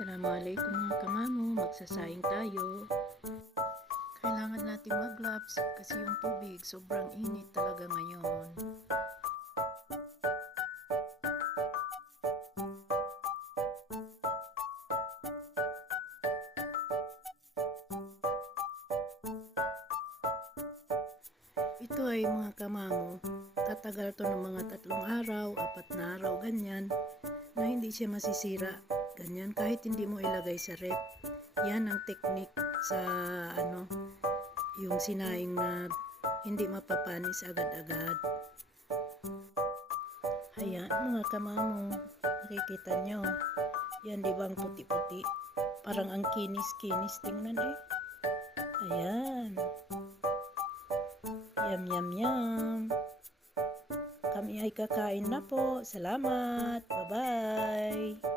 Assalamualaikum mga kamamo, magsasayang tayo. Kailangan nating mag-gloves kasi yung tubig sobrang init talaga ngayon. Ito ay mga kamamo, tatagal to ng mga 3 araw, 4 na araw, ganyan, na hindi siya masisira. Ganyan, kahit hindi mo ilagay sa rep. Yan ang technique sa yung sinaing na hindi mapapanis agad-agad. Ayan mga kamamo, nakikita nyo. Yan, di ba ang puti-puti? Parang ang kinis-kinis, tingnan eh. Ayan. Yum, yum, yum. Kami ay kakain na po. Salamat. Bye-bye.